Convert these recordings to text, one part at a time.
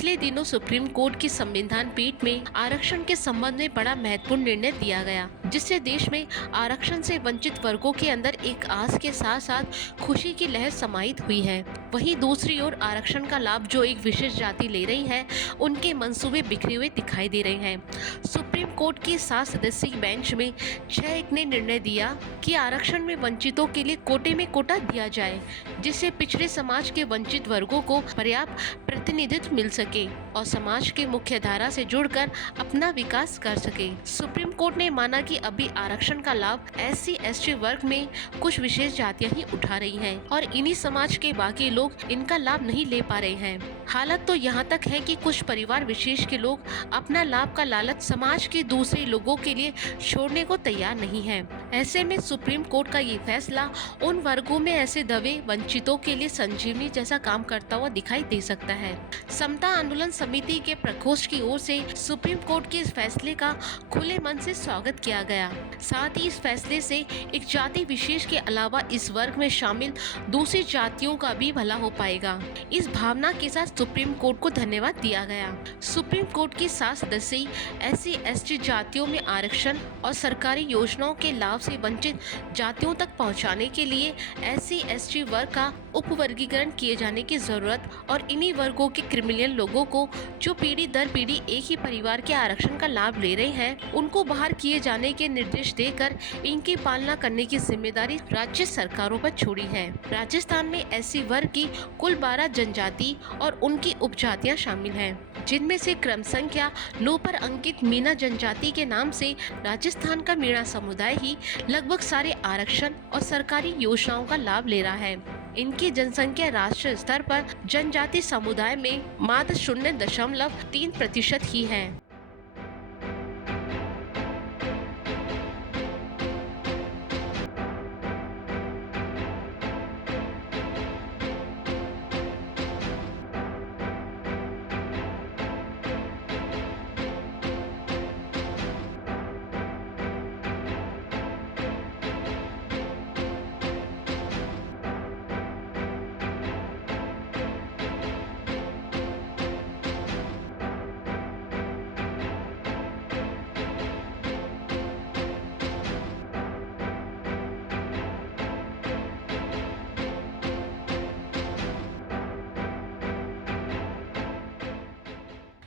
पिछले दिनों supreme court की संविधान पीठ में आरक्षण के संबंध में बड़ा महत्वपूर्ण निर्णय दिया गया, जिससे देश में आरक्षण से वंचित वर्गों के अंदर एक आस के साथ साथ खुशी की लहर समाहित हुई है। वहीं दूसरी ओर आरक्षण का लाभ जो एक विशेष जाति ले रही है, उनके मंसूबे बिखरे हुए दिखाई दे रहे हैं। सुप्रीम कोर्ट की 7 सदस्यीय बेंच में 6-1 ने निर्णय दिया कि आरक्षण में वंचितों के लिए कोटे में कोटा दिया जाए, जिससे पिछड़े समाज के वंचित वर्गों को पर्याप्त प्रतिनिधित्व मिल सके और समाज के मुख्य धारा से जुड़कर अपना विकास कर सके। सुप्रीम कोर्ट ने माना कि अभी आरक्षण का लाभ SC/ST वर्ग में कुछ विशेष जातियां ही उठा रही हैं और इन्हीं समाज के बाकी लोग इनका लाभ नहीं ले पा रहे हैं। हालत तो यहाँ तक है कि कुछ परिवार विशेष के लोग अपना लाभ का लालच समाज के दूसरे लोगों के लिए छोड़ने को तैयार नहीं है। ऐसे में सुप्रीम कोर्ट का ये फैसला उन वर्गों में ऐसे दबे वंचितों के लिए संजीवनी जैसा काम करता हुआ दिखाई दे सकता है। समता आंदोलन समिति के प्रकोष्ठ की ओर से सुप्रीम कोर्ट के इस फैसले का खुले मन से स्वागत किया गया। साथ ही इस फैसले से एक जाति विशेष के अलावा इस वर्ग में शामिल दूसरी जातियों का भी भला हो पाएगा। इस भावना के साथ सुप्रीम कोर्ट को धन्यवाद दिया गया। सुप्रीम कोर्ट की 7 सदस्यीय SC/ST जातियों में आरक्षण और सरकारी योजनाओं के लाभ से वंचित जातियों तक पहुंचाने के लिए SC/ST वर्ग का उपवर्गीकरण किए जाने की जरूरत और इन्हीं वर्गों के क्रिमिनल लोगों को जो पीढ़ी दर पीढ़ी एक ही परिवार के आरक्षण का लाभ ले रहे हैं, उनको बाहर किए जाने के निर्देश देकर इनकी पालना करने की जिम्मेदारी राज्य सरकारों पर छोड़ी है। राजस्थान में SC वर्ग की कुल 12 जनजाति और उनकी उपजातियां शामिल हैं, जिनमें से क्रम संख्या 9 पर अंकित मीणा जनजाति के नाम से राजस्थान का मीणा समुदाय ही लगभग सारे आरक्षण और सरकारी योजनाओं का लाभ ले रहा है। इनकी जनसंख्या राष्ट्रीय स्तर पर जनजाति समुदाय में मात्र 0.3% ही है।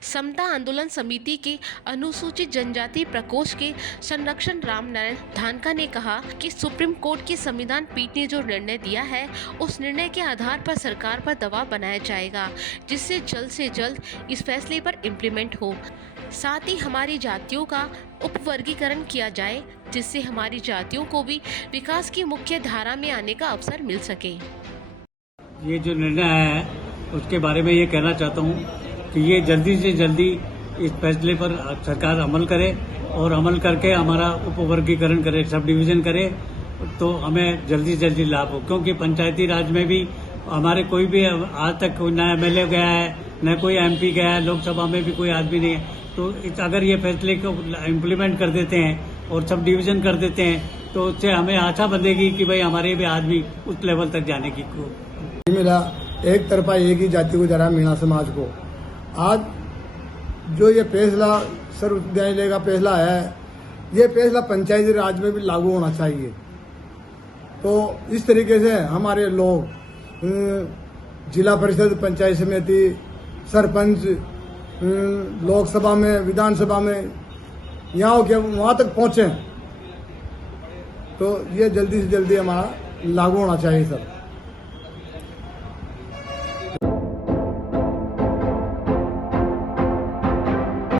समता आंदोलन समिति के अनुसूचित जनजाति प्रकोष्ठ के संरक्षण रामनारायण धानका ने कहा कि सुप्रीम कोर्ट की संविधान पीठ ने जो निर्णय दिया है, उस निर्णय के आधार पर सरकार पर दबाव बनाया जाएगा, जिससे जल्द से जल्द इस फैसले पर इम्प्लीमेंट हो। साथ ही हमारी जातियों का उपवर्गीकरण किया जाए, जिससे हमारी जातियों को भी विकास की मुख्य धारा में आने का अवसर मिल सके। ये जो निर्णय है उसके बारे में ये कहना चाहता हूँ कि ये जल्दी से जल्दी इस फैसले पर सरकार अमल करे और अमल करके हमारा उपवर्गीकरण करे, सब डिवीजन करे, तो हमें जल्दी से जल्दी लाभ हो। क्योंकि पंचायती राज में भी हमारे कोई भी आज तक न MLA गया है, न कोई MP गया है, लोकसभा में भी कोई आदमी नहीं है। तो अगर ये फैसले को इम्प्लीमेंट कर देते हैं और सब डिवीजन कर देते हैं, तो उससे हमें आशा बंधेगी कि भाई हमारे भी आदमी उस लेवल तक जाने की मिला। एक तरफा एक ही जाति को जरा मीणा समाज को आज जो ये फैसला सर्वोच्च न्यायालय का फैसला है, ये फैसला पंचायती राज में भी लागू होना चाहिए। तो इस तरीके से हमारे लोग जिला परिषद, पंचायत समिति, सरपंच, लोकसभा में, विधानसभा में, यहाँ के वहां तक पहुंचे, तो ये जल्दी से जल्दी हमारा लागू होना चाहिए सर।